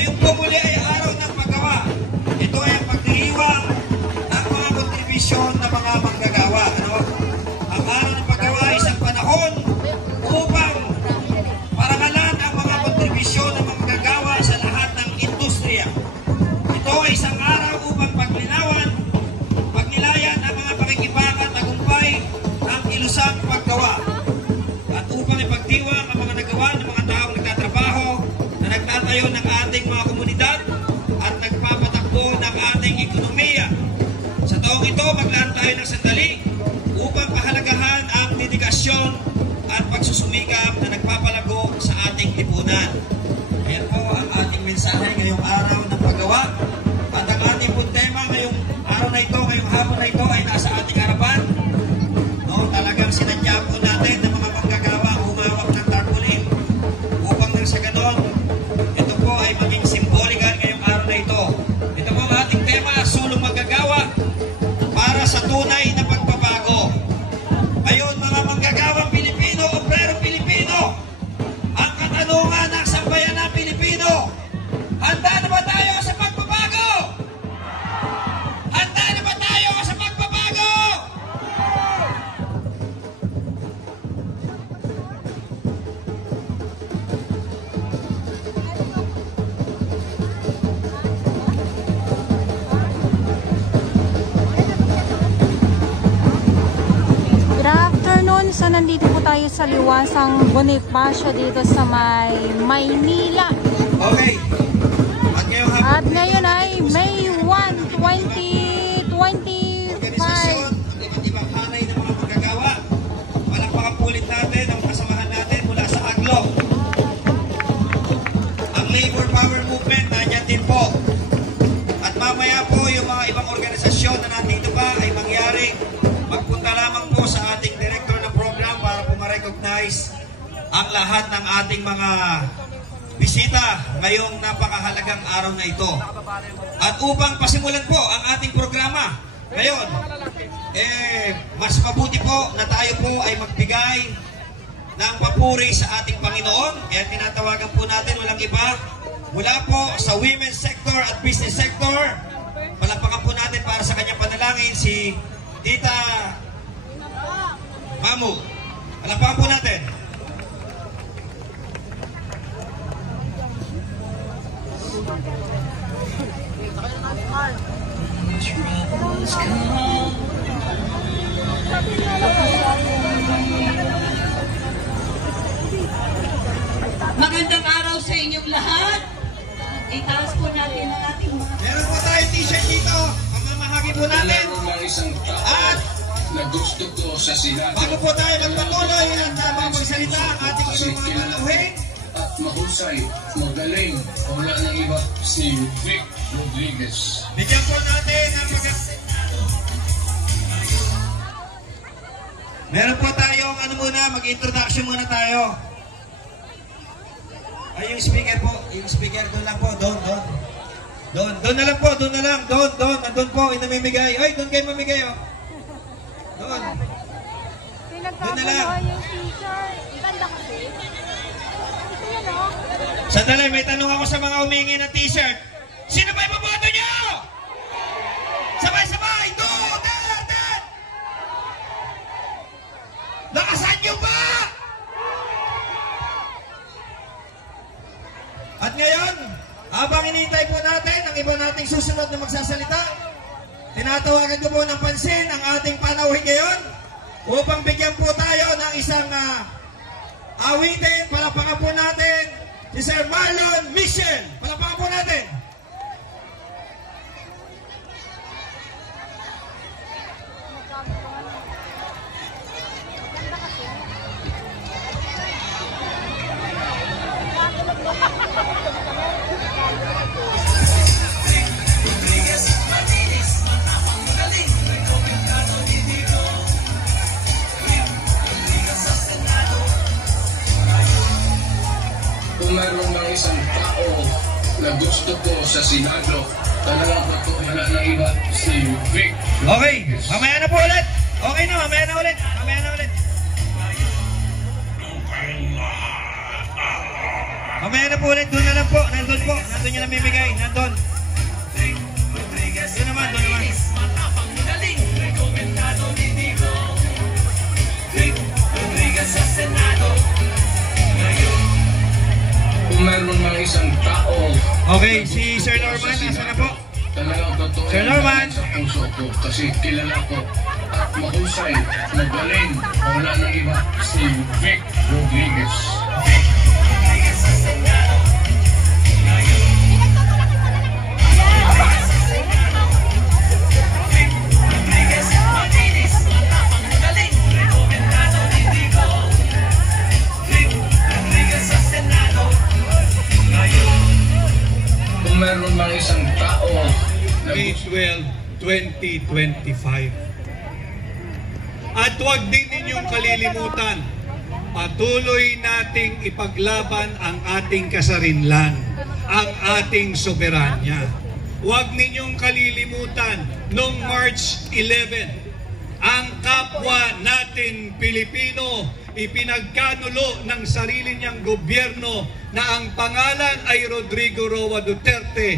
Ngayon po muli ay araw ng paggawa. Ito ay ang pagdiriwang ng mga kontribusyon ng mga manggagawa. Ang araw ng paggawa ay isang panahon upang parangalan ang mga kontribusyon ng mga manggagawa sa lahat ng industriya. Ito ay isang araw upang pagnilayan ang mga pakikibaka at tagumpay ng kilusang paggawa. At upang ipagdiwang ang mga nagawa ng mga taong nagtatrabaho na nagtatayo ng ating mga komunidad at nagpapatakbo ng ating ekonomiya. Sa taong ito, maglaan tayo ng sandali upang pahalagahan ang dedikasyon at pagsusumikap na nagpapalago sa ating lipunan. Ayan po ang ating mensahe ngayong araw ng paggawa. At ang ating pong tema ngayong araw na ito, ngayong hapon na ito ay nasa ating harapan. Talagang sinadya po natin ng mga manggagawa humawak ng tarpaulin upang nang sa ganon, ito po ay maging simbolikal ngayong araw na ito. Ito po ang ating tema, sulong manggagawa para sa tunay na pagbabago. Ngayon mga manggagawang Pilipino, obrerong Pilipino, ang katanungan ng sambayan ng Pilipino, handa na ba tayo sa pagbabago? Handa na ba tayo sa pagbabago? So, nandito po tayo sa Liwasang Bonifacio dito sa Maynila. Okay. At ngayon ay May 1, 2025. Organisasyon, iba't ibang hanay ng mga manggagawa. Palakpakan po ulit natin ang kasamahan natin mula sa AGLO. Ang Labor Power Movement, nandiyan din po. At mamaya po yung mga ibang organisasyon na nandito pa ay mangyaring magpunta lamang po sa ating director ng program para po ma-recognize ang lahat ng ating mga bisita ngayong napakahalagang araw na ito. At upang pasimulan po ang ating programa ngayon, mas mabuti po na tayo po ay magbigay ng papuri sa ating Panginoon. Kaya tinatawagan po natin walang iba mula po sa women's sector at business sector. Palakpakan po natin para sa kanyang panalangin si Tita Mamu. Palakpakan po natin. Magandang araw sa inyong lahat. Itaas po natin ang ating mga... Meron po tayo t-shirt dito. Pamamahagi po natin. At na gusto ko sa sinabi. bago po tayo magpatuloy at magsalita ang ating mga taluhin. At mahusay, magaling, wala nang iba, si Vic Rodriguez. Bigyan po natin ang meron po tayong mag-introduction muna tayo. Ay, yung speaker po, yung speaker doon lang po, doon na lang po, doon, nandun po, inamimigay. Ay, doon kayo mamigay, oh. Doon na lang. Sandali, may tanong ako sa mga humingi ng t-shirt. Sino ba ibaboto nyo? Sabay-sabay! Duterte! Nakasan nyo ba? At ngayon, habang inintay po natin ang iba nating susunod na magsasalita, tinatawagan ko po ng pansin ang ating panauhin ngayon upang bigyan po tayo ng isang awitin. Palakpakan po natin si Sir Marlon Michel. Palakpakan po natin. Kung mayroon ng isang tao na gusto ko sa Senado, talagang ako wala nang iba, si Vic. Okay, mamaya na po ulit. Okay na, mamaya na ulit. Mamaya na po ulit, doon na lang po. Nandun po. Nandun niya namimigay. Nandun. Doon naman, doon naman. Kung meron ng isang tao Okay, si Sir Norman, nasa na po? talagang totoo Sir Norman. sa puso ko kasi kilala ko at mahusay, magaling, wala nang iba, si Vic Rodriguez. Kung meron ng isang tao na May 12, 2025. At huwag din ninyong kalilimutan, patuloy nating ipaglaban ang ating kasarinlan, ang ating soberanya. Huwag ninyong kalilimutan, noong March 11, ang kapwa natin Pilipino ipinagkanulo ng sarili niyang gobyerno na ang pangalan ay Rodrigo Roa Duterte.